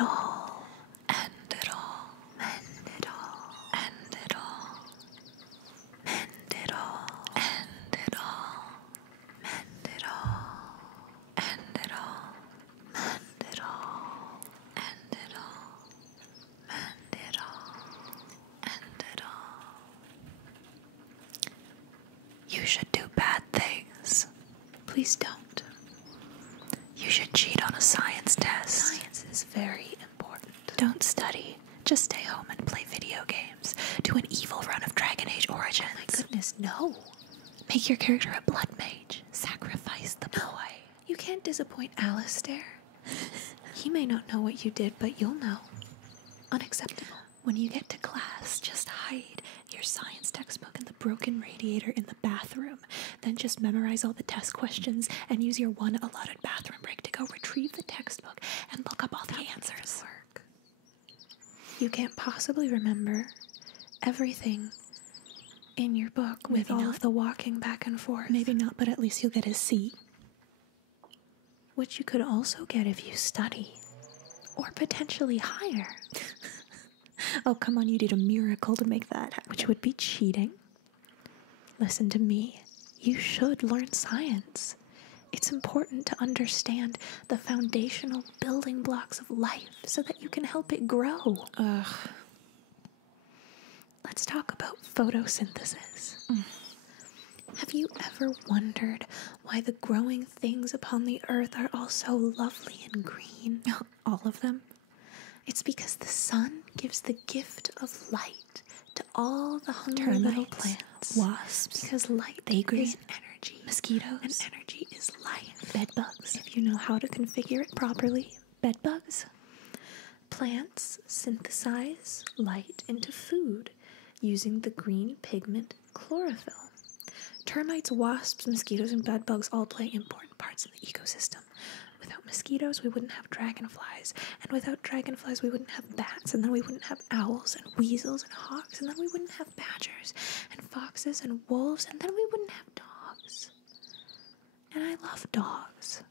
all. End it all. Mend it all. End it all. Mend it all. End it all. Mend it all. End it all. Mend it all. End it all. Mend it all. End it all. You should do bad things. Please don't. You should cheat on a science test. Science is very important. Don't study. Just stay home and play video games. Do an evil run of Dragon Age Origins. Oh my goodness, no. Make your character a blood mage. Sacrifice the boy. You can't disappoint Alistair. He may not know what you did, but you'll know. Unacceptable. When you get to class, just hide your science textbook and the broken radiator in the bathroom. Then just memorize all the test questions and use your one allotted bathroom break to go retrieve the textbook and look up all the answers. You can't possibly remember everything in your book with all of the walking back and forth. Maybe not, but at least you'll get a C. Which you could also get if you study. Or potentially higher. Oh, come on, you did a miracle to make that happen, which would be cheating. Listen to me. You should learn science. It's important to understand the foundational building blocks of life so that you can help it grow. Ugh. Let's talk about photosynthesis. Have you ever wondered why the growing things upon the earth are all so lovely and green? All of them? It's because the sun gives the gift of light to all the hungry little plants. Wasps. Because light is energy. Mosquitoes. And energy is life. Bedbugs. If you know how to configure it properly. Bedbugs. Plants synthesize light into food using the green pigment chlorophyll. Termites, wasps, mosquitoes, and bedbugs all play important parts in the ecosystem. Without mosquitoes, we wouldn't have dragonflies. And without dragonflies, we wouldn't have bats. And then we wouldn't have owls and weasels and hawks. And then we wouldn't have badgers and foxes and wolves. And then we wouldn't have dogs. And I love dogs.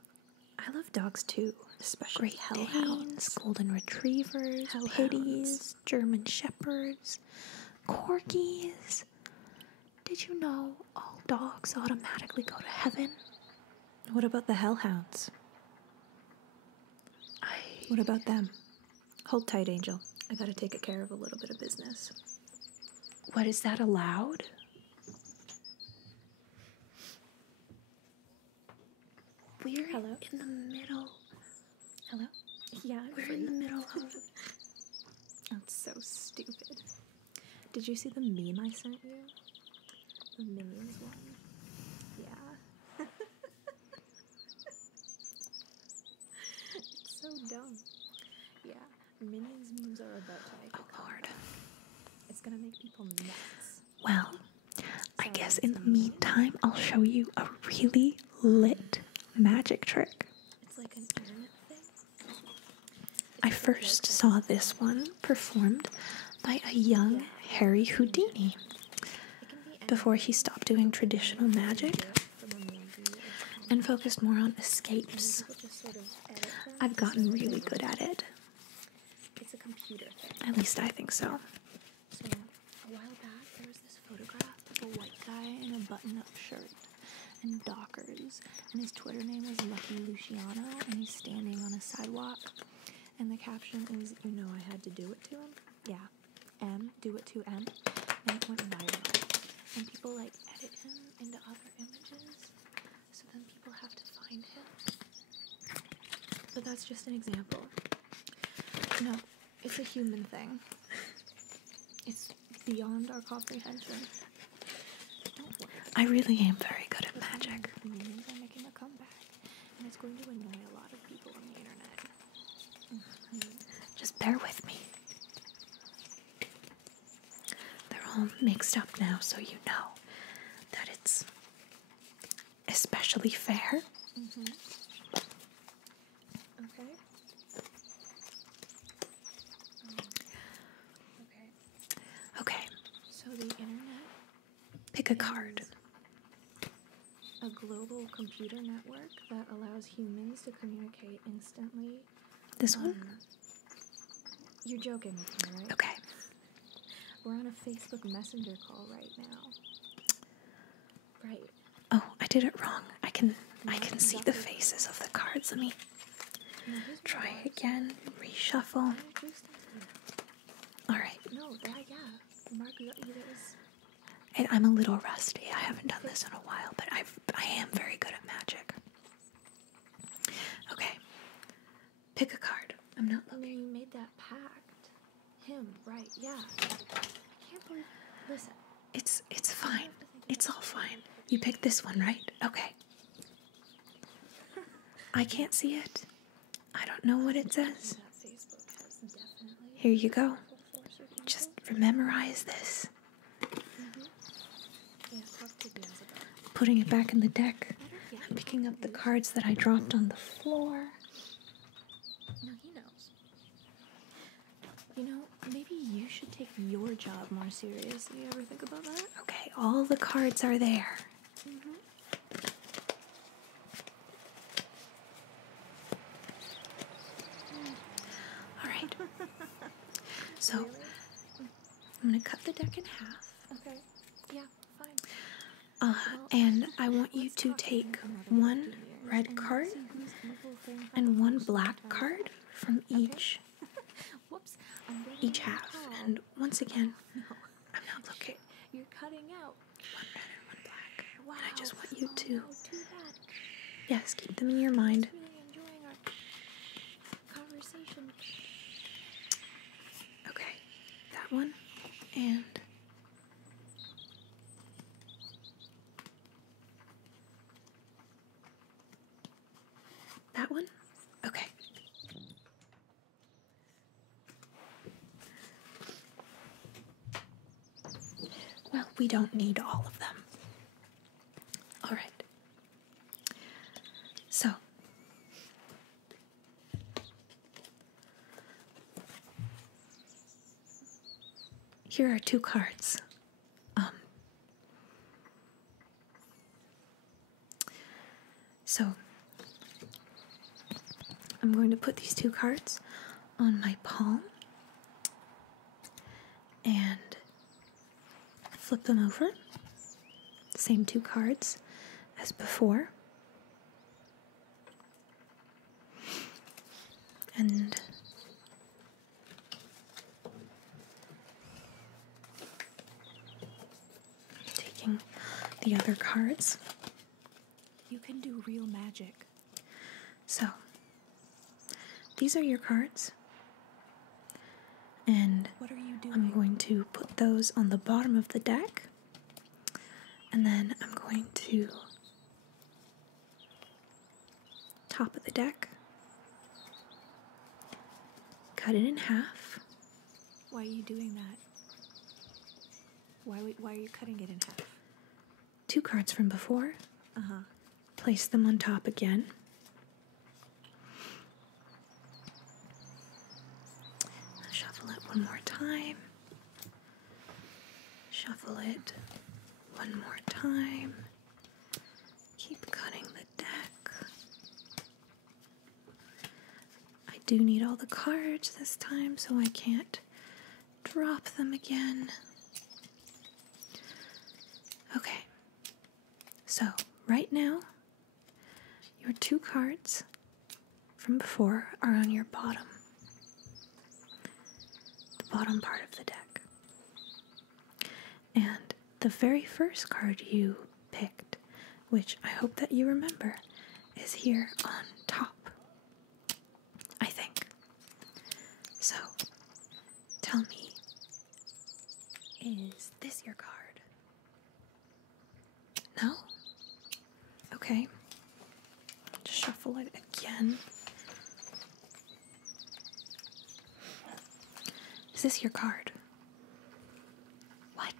I love dogs too, especially Great Danes, Golden Retrievers, Pitties, German Shepherds, Corgis. Did you know all dogs automatically go to heaven? What about the hellhounds? What about them? Hold tight, Angel. I gotta take care of a little bit of business. What, is that allowed? We're in the middle. Hello? Yeah, we're in the middle of... That's so stupid. Did you see the meme I sent you? The Minions one? Yeah. It's so dumb. Yeah, Minions memes are about to make Lord. It's gonna make people nuts. Well, I guess in the meantime, I'll show you a really lit magic trick. It's like an internet thing. I first saw this one performed by a young Harry Houdini before he stopped doing traditional magic and focused more on escapes. I've gotten really good at it. It's a computer thing. At least I think so. So, a while back, there was this photograph of a white guy in a button-up shirt and Dockers, and his Twitter name was Lucky Luciano, and he's standing on a sidewalk, and the caption is, "You know I had to do it to him?" Yeah. M, do it to M, and it went viral. And people like edit him into other images, so then people have to find him. But that's just an example. No, it's a human thing. It's beyond our comprehension. Don't worry. I really am very good at magic. Minions are making a comeback, and it's going to annoy a lot of people on the internet. Just bear with me. All mixed up now, so you know that it's especially fair. Okay. Okay. So the internet. Pick a card. A global computer network that allows humans to communicate instantly. This one? You're joking with me, right? Okay. We're on a Facebook Messenger call right now. Right. Oh, I did it wrong. I can see the faces of the cards. Let me try again. Reshuffle. All right. No, yeah. Mark, I'm a little rusty. I haven't done this in a while, but I am very good at magic. Okay. Pick a card. I'm not looking. I mean, you made that pact. Him, right? Yeah. I can't believe. Listen. It's fine. It's all fine. You picked this one, right? Okay. I can't see it. I don't know what it says. Here you go. Just memorize this. Putting it back in the deck. I'm picking up the cards that I dropped on the floor. No, he knows. You know, maybe you should take your job more seriously. You ever think about that? Okay, all the cards are there. All right. So, really? I'm going to cut the deck in half. Okay. Yeah, fine. And I want you to take one red card and one black card from each half. And once again, I'm not looking. You're cutting out. One red and one black. Wow. And I just want you to, yes, keep them in your mind. I'm really enjoying our conversation. Okay, that one and that one. Okay. Well, we don't need all of them. All right. So, here are two cards. So, I'm going to put these two cards on my palm and flip them over. Same two cards as before. And taking the other cards. You can do real magic. So, these are your cards. And what are you doing? I'm going to put those on the bottom of the deck. And then I'm going to top of the deck. Cut it in half. Why are you doing that? Why are you cutting it in half? Two cards from before. Uh-huh. Place them on top again. Shuffle it one more time. Shuffle it one more time. Keep cutting the deck. I do need all the cards this time, so I can't drop them again. Okay, so right now, your two cards from before are on your bottom. The bottom part of the deck. And the very first card you picked, which I hope that you remember, is here on top. I think. So, tell me, is this your card? No? Okay. Just shuffle it again. Is this your card? What?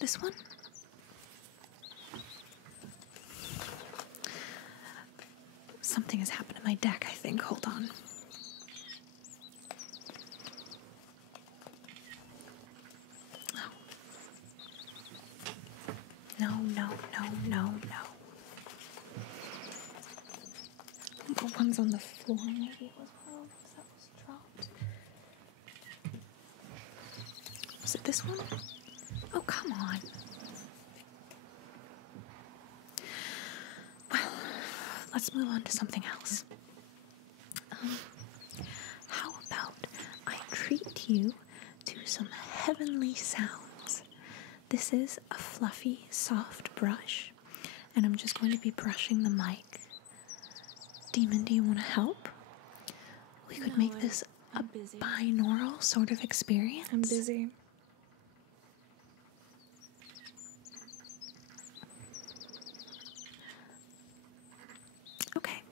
This one? Something has happened to my deck, I think. Hold on. No. the ones on the floor maybe was one of those that was dropped. Was it this one? Oh, come on. Well, let's move on to something else. How about I treat you to some heavenly sounds? This is a fluffy, soft brush, and I'm just going to be brushing the mic. Demon, do you want to help? We could make this a binaural sort of experience. I'm busy. Okay.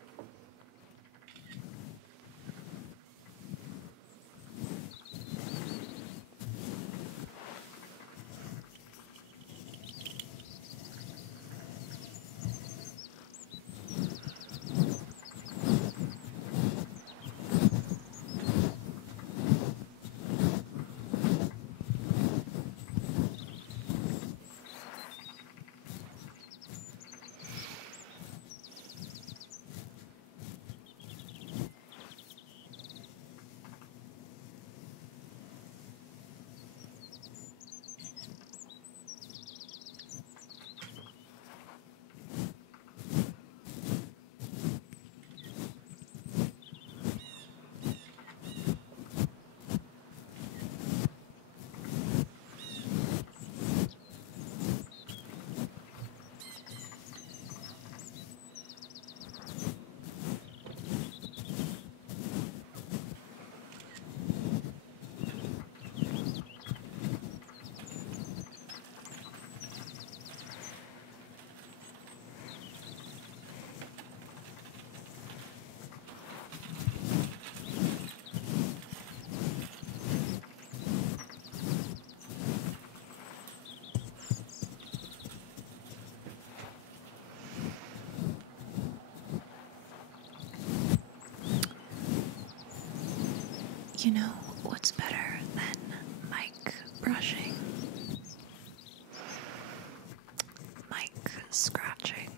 You know what's better than mic brushing? Mic scratching.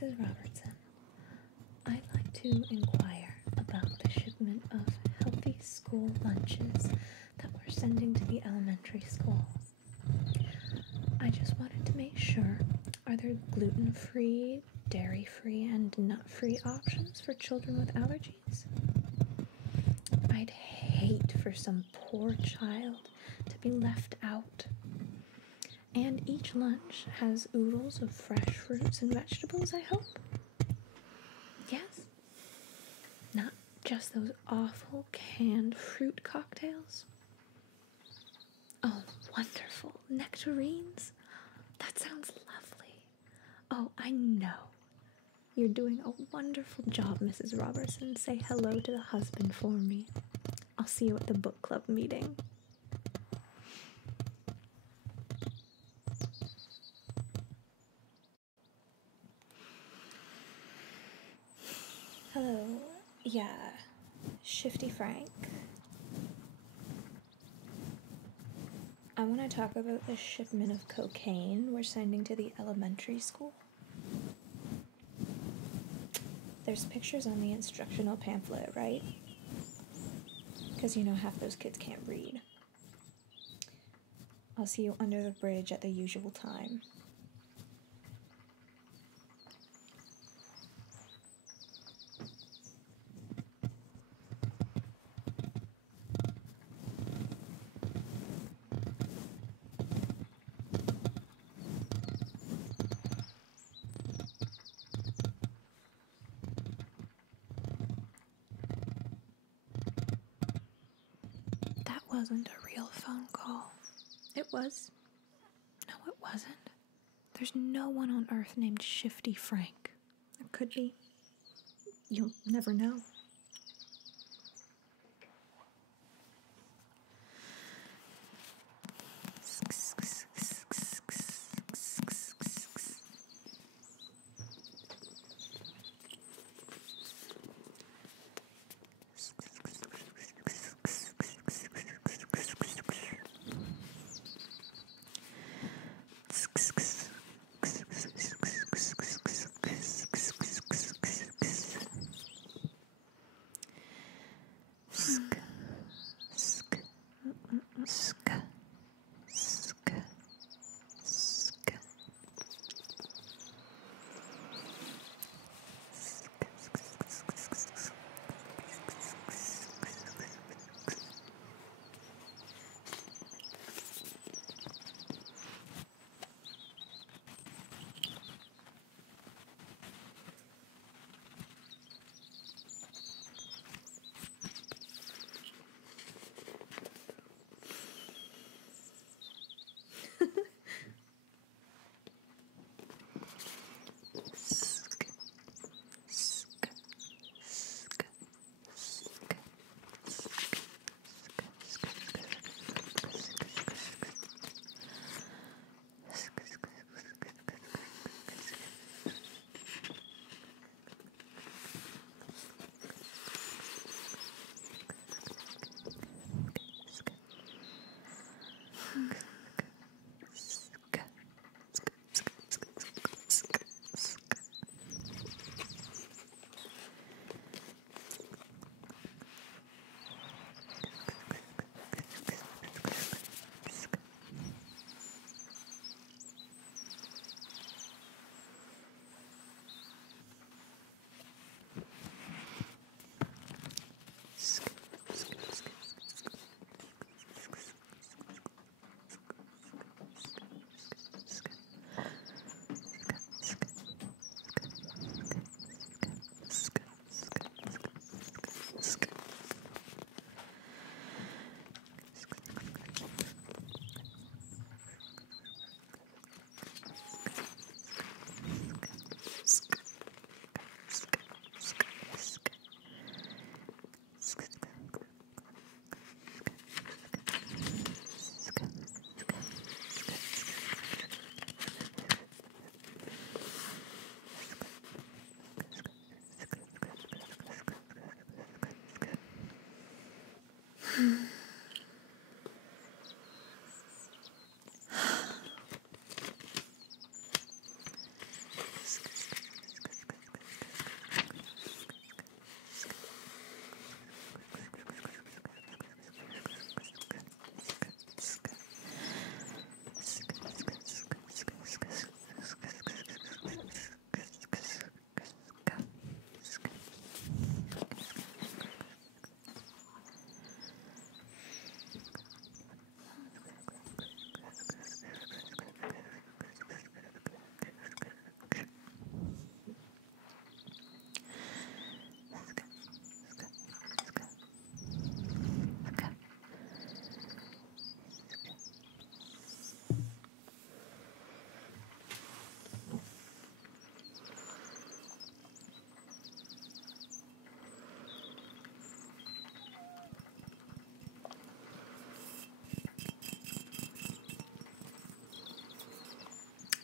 Mrs. Robertson, to inquire about the shipment of healthy school lunches that we're sending to the elementary school. I just wanted to make sure, are there gluten-free, dairy-free, and nut-free options for children with allergies? I'd hate for some poor child to be left out. And each lunch has oodles of fresh fruits and vegetables, I hope? Yes? Not just those awful canned fruit cocktails? Oh, wonderful. Nectarines? That sounds lovely. Oh, I know. You're doing a wonderful job, Mrs. Robertson. Say hello to the husband for me. I'll see you at the book club meeting. Hello. Yeah. Shifty Frank. I want to talk about the shipment of cocaine we're sending to the elementary school. There's pictures on the instructional pamphlet, right? Because you know half those kids can't read. I'll see you under the bridge at the usual time. That wasn't a real phone call. It was. No, it wasn't. There's no one on Earth named Shifty Frank. It could be. You'll never know.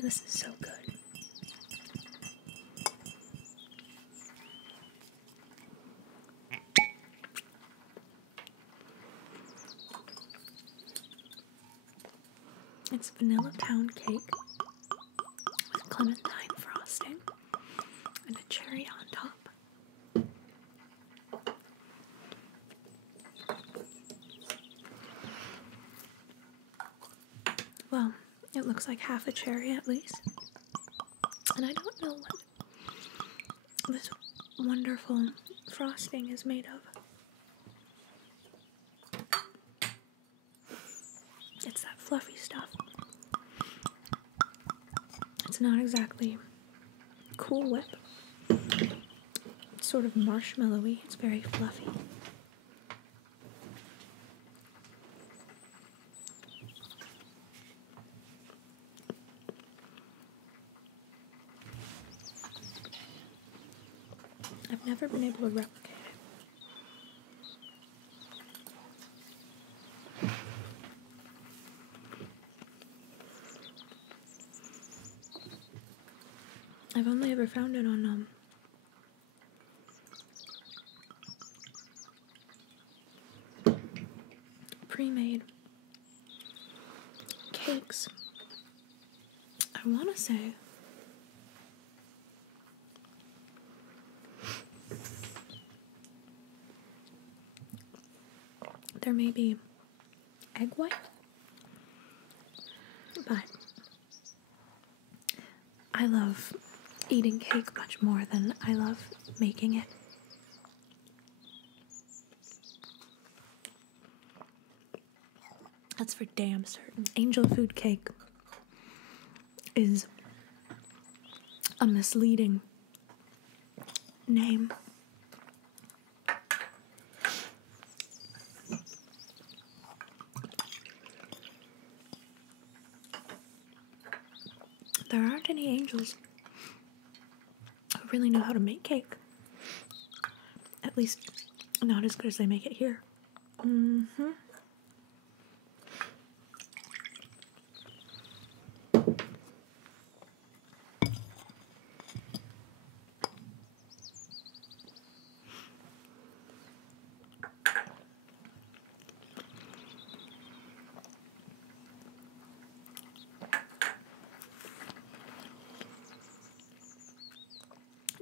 This is so good. It's vanilla pound cake with clementine frosting and a cherry on top. Well, it looks like half a cherry at least. And I don't know what this wonderful frosting is made of. It's that fluffy stuff. It's not exactly Cool Whip. It's sort of marshmallowy. It's very fluffy. I've never been able to replicate it. I've only ever found it on pre-made cakes. I want to say there may be egg white, but I love eating cake much more than I love making it. That's for damn certain. Angel food cake is a misleading name. There aren't any angels who really know how to make cake. At least, not as good as they make it here.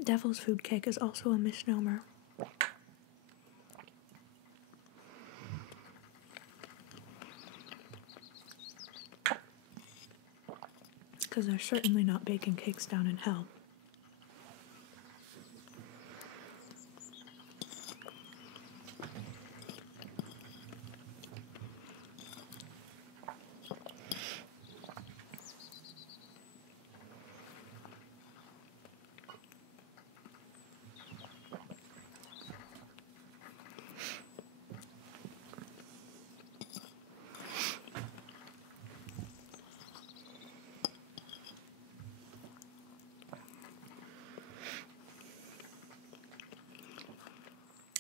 Devil's food cake is also a misnomer. Because they're certainly not baking cakes down in hell.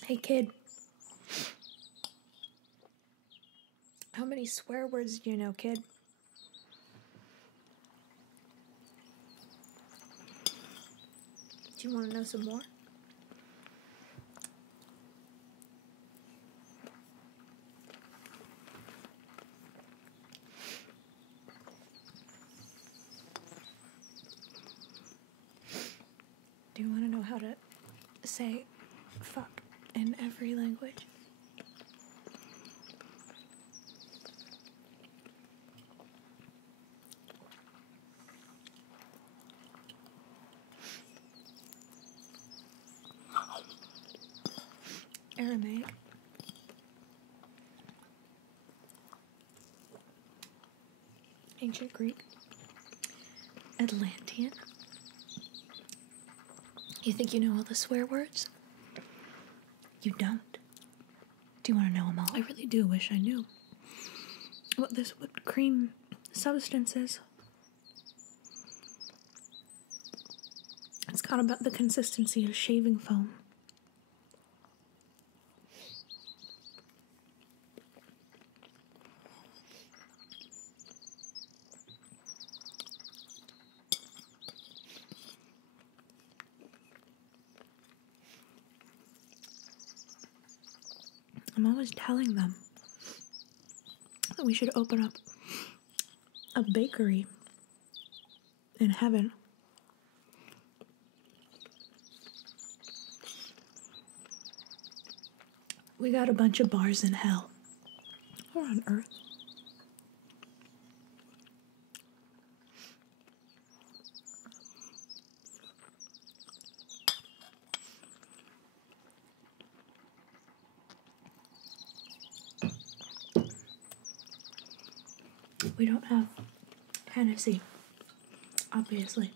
Hey kid, how many swear words do you know, kid? Do you want to know some more? Do you want to know how to say fuck in every language? Aramaic, Ancient Greek, Atlantean. You think you know all the swear words? You don't. Do you want to know them all? I really do wish I knew what this whipped cream substance is. It's got about the consistency of shaving foam. I'm always telling them that we should open up a bakery in heaven. We got a bunch of bars in hell. Or on earth. We don't have Hennessy, obviously,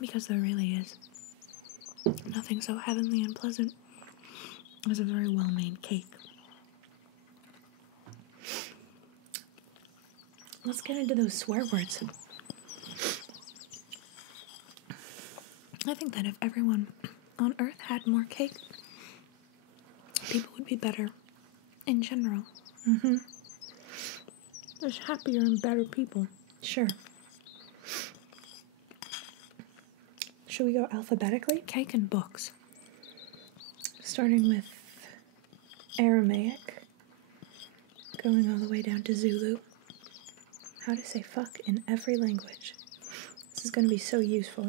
because there really is nothing so heavenly and pleasant as a very well-made cake. Let's get into those swear words. I think that if everyone on Earth had more cake, people would be better in general. There's happier and better people. Sure. Should we go alphabetically? Cake and books. Starting with Aramaic, going all the way down to Zulu. How to say fuck in every language. This is going to be so useful.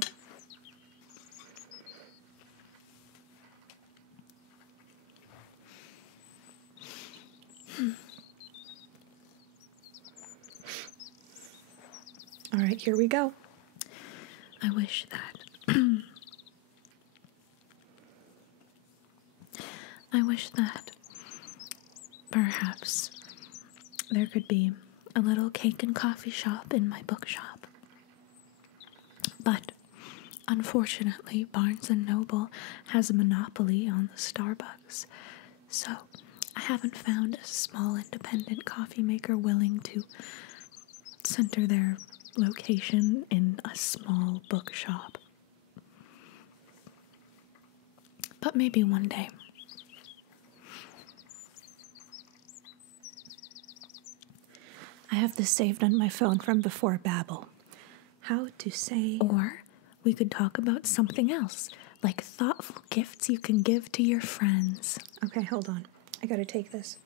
All right, here we go. I wish that perhaps there could be a little cake and coffee shop in my bookshop. But unfortunately, Barnes & Noble has a monopoly on the Starbucks, so I haven't found a small independent coffee maker willing to center their location in a small bookshop. But maybe one day. I have this saved on my phone from before Babel. How to say, or we could talk about something else, like thoughtful gifts you can give to your friends. Okay, hold on. I gotta take this.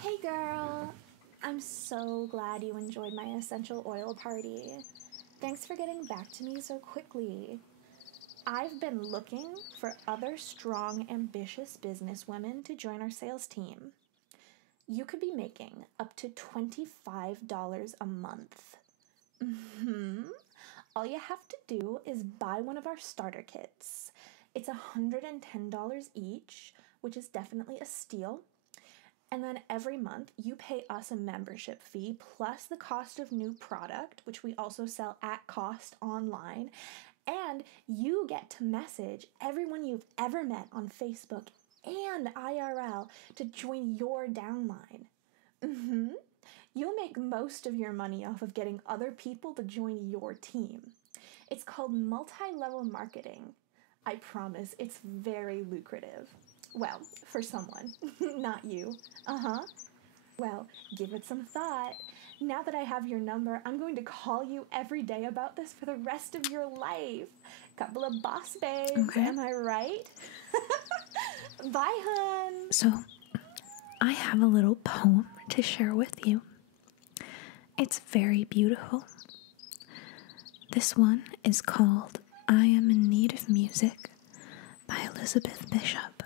Hey girl, I'm so glad you enjoyed my essential oil party. Thanks for getting back to me so quickly. I've been looking for other strong, ambitious businesswomen to join our sales team. You could be making up to $25 a month. All you have to do is buy one of our starter kits. It's $110 each, which is definitely a steal. And then every month you pay us a membership fee plus the cost of new product, which we also sell at cost online. And you get to message everyone you've ever met on Facebook and IRL to join your downline. You'll make most of your money off of getting other people to join your team. It's called multi-level marketing. I promise it's very lucrative. Well, for someone, not you. Well, give it some thought. Now that I have your number, I'm going to call you every day about this for the rest of your life. Couple of boss babes, okay. Am I right? Bye, hun. So, I have a little poem to share with you. It's very beautiful. This one is called I Am in Need of Music by Elizabeth Bishop.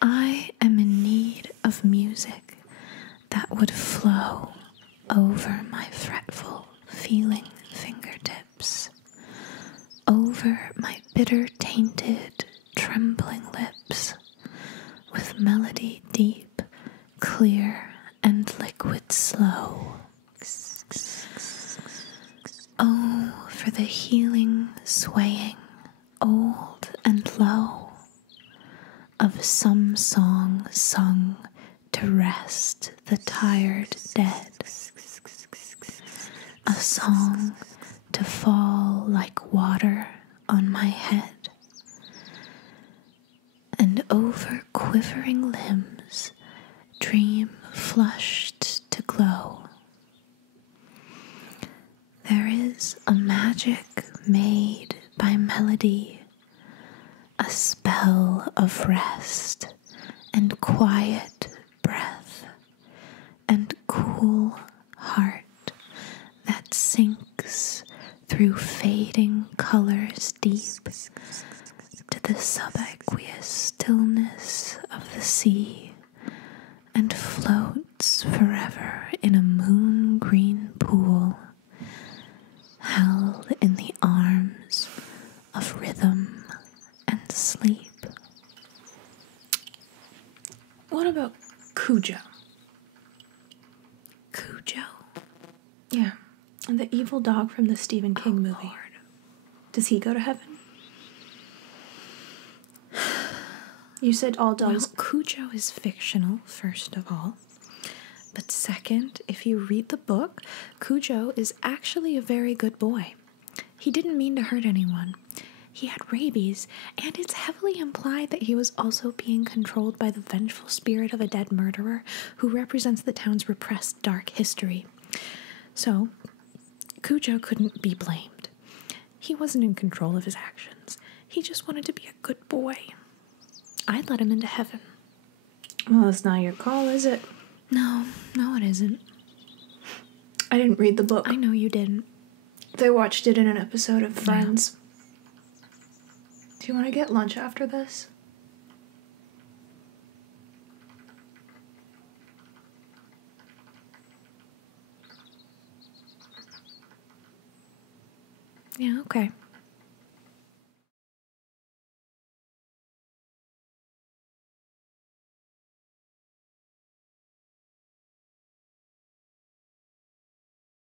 I am in need of music that would flow over my fretful, feeling fingertips, over my bitter-tainted, trembling lips, with melody deep, clear, and liquid slow. Oh, for the healing, swaying, old and low, of some song sung to rest the tired dead, a song to fall like water on my head, and over quivering limbs dream flushed to glow. There is a magic made by melody, a spell of rest and quiet breath and cool heart that sinks through fading colors deep to the subaqueous stillness of the sea and floats forever in a moon-green pool held in the arms of rhythm and sleep. What about Cujo? Cujo? Yeah, the evil dog from the Stephen King movie. Lord. Does he go to heaven? You said all dogs. Well, Cujo is fictional, first of all. But second, if you read the book, Cujo is actually a very good boy. He didn't mean to hurt anyone. He had rabies, and it's heavily implied that he was also being controlled by the vengeful spirit of a dead murderer who represents the town's repressed dark history. So, Cujo couldn't be blamed. He wasn't in control of his actions. He just wanted to be a good boy. I'd let him into heaven. Well, it's not your call, is it? No, it isn't. I didn't read the book. I know you didn't. They watched it in an episode of Friends. Yeah. Do you want to get lunch after this? Yeah, okay.